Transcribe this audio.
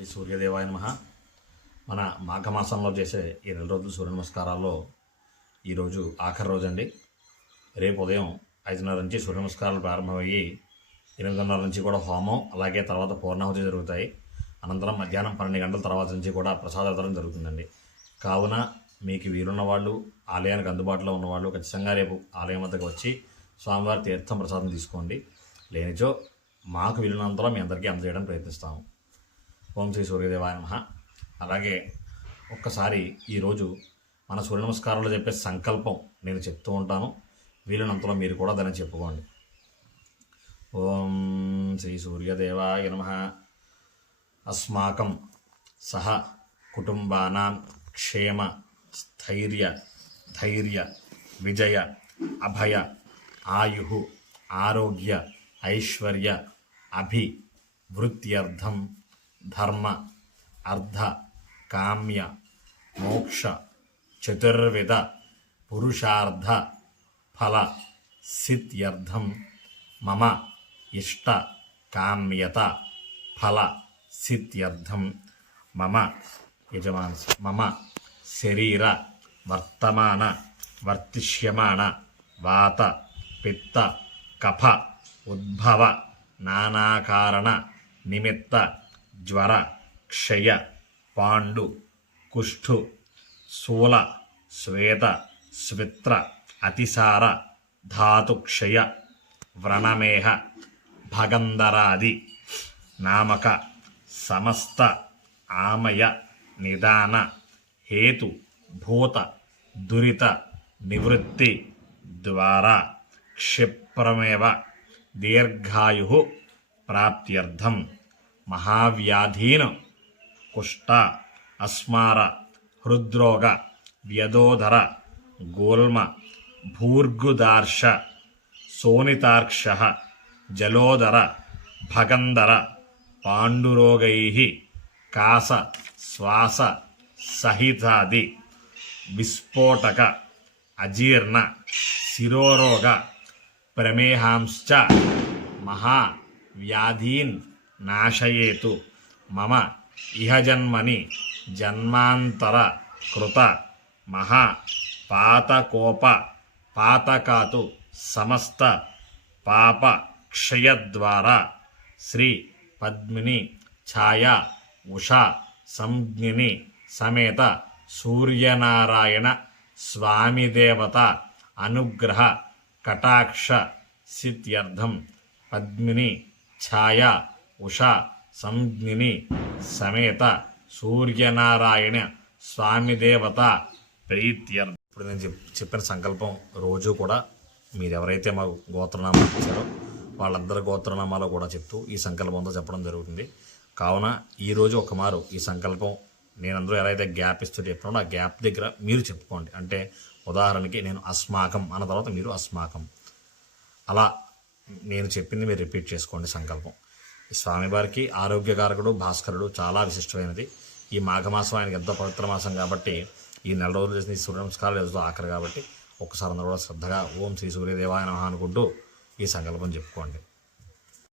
శ్రీ సూర్యదేవాయ నమః. మన మాఘమాసంలో చేసే ఈ 2 రోజులు సూర్య నమస్కారాల్లో ఈరోజు ఆఖరి రోజు అండి. రేపు ఉదయం 5:30 నుంచి సూర్య నమస్కారాలు ప్రారంభమయ్యి 8:30 నుంచి కూడా హోమం, అలాగే తర్వాత పూర్ణాహుతి జరుగుతాయి. అనంతరం మధ్యాహ్నం 12 గంటల తర్వాత నుంచి కూడా ప్రసాద వితరణ జరుగుతుందండి. కావున మీకు వీలున్న వాళ్ళు, ఆలయానికి అందుబాటులో ఉన్నవాళ్ళు ఖచ్చితంగా రేపు ఆలయం వద్దకు వచ్చి స్వామివారి తీర్థం ప్రసాదం తీసుకోండి. లేనిచో మాకు వీలున్నంతలో మీ అందరికీ అందజేయడం ప్రయత్నిస్తాము. ఓం శ్రీ సూర్యదేవాయ నమః. అలాగే ఒక్కసారి ఈరోజు మన సూర్య నమస్కారంలో చెప్పే సంకల్పం నేను చెప్తూ ఉంటాను. వీలున్నంతలో మీరు కూడా దాన్ని చెప్పుకోండి. ఓం శ్రీ సూర్యదేవాయ నమః. అస్మాకం సహ కుటుంబానాం క్షేమ స్థైర్య ధైర్య విజయ అభయ ఆయు ఆరోగ్య ఐశ్వర్య అభివృద్ధ్యర్థం ధర్మ అర్థ కామ్య మోక్ష చతుర్విధ పురుషార్థ ఫల సిద్ధ్యర్థం మమ ఇష్ట కామ్యత ఫల సిద్ధ్యర్థం మమ శరీర వర్తమాన వర్తిష్యమాణ వాత పిత్త కఫ ఉద్భవ నానాకారణ నిమిత్త జ్వర క్షయ పాండు కుష్ఠు శూల శ్వేత స్విత్ర అతిసార ధాతుక్షయ వ్రణమేహ భగంధరాది నామక సమస్త ఆమయ నిదాన హేతు భూత దురిత నివృత్తి ద్వారా క్షిప్రమేవ దీర్ఘాయు ప్రాప్త్యర్థం మహావ్యాధీన కుష్ట అస్మార హృద్రోగ వ్యధోధర గోల్మ భూర్గుదార్ష శోణితార్క్ష జలోదర భగంధర పాండురోగై కాస శ్వాస సహితాది విస్ఫోటక అజీర్ణ శిరోరోగ ప్రమేహాంశ్చ మహావ్యాధీన్ నాశయేతు మమ ఇహజన్మని జన్మాంతర కృత మహా పాతకోప పాతకాతు సమస్త పాప క్షయద్వారా శ్రీ పద్మిని ఛాయా ఉషా సంజ్ఞిని సమేత సూర్యనారాయణ స్వామిదేవత అనుగ్రహ కటాక్ష సిద్ధ్యర్థం పద్మిని ఛాయా ఉషా సంజ్ఞిని సమేత సూర్యనారాయణ స్వామిదేవత ప్రీత్యర్థం. ఇప్పుడు నేను చెప్పిన సంకల్పం రోజు కూడా మీరు ఎవరైతే మా గోత్రనామాలు ఇచ్చారో వాళ్ళందరి గోత్రనామాలో కూడా చెప్తూ ఈ సంకల్పంతో చెప్పడం జరుగుతుంది. కావున ఈరోజు ఒక మారు ఈ సంకల్పం నేను అందరూ ఎలా అయితే గ్యాప్ ఇస్తూ చెప్పినాడో ఆ గ్యాప్ దగ్గర మీరు చెప్పుకోండి. అంటే ఉదాహరణకి నేను అస్మాకం అన్న తర్వాత మీరు అస్మాకం, అలా నేను చెప్పింది మీరు రిపీట్ చేసుకోండి. సంకల్పం ఈ స్వామివారికి ఆరోగ్యకారకుడు భాస్కరుడు, చాలా విశిష్టమైనది. ఈ మాఘమాసం ఆయనకి ఎంతో పవిత్ర మాసం కాబట్టి ఈ 4 రోజులు చేసిన ఈ సూర్య నమస్కారాలు రోజు ఆఖరి కాబట్టి ఒక్కసారి అందరూ కూడా శ్రద్ధగా ఓం శ్రీ సూర్యదేవాయ నమః అనుకుంటూ ఈ సంకల్పం చెప్పుకోండి.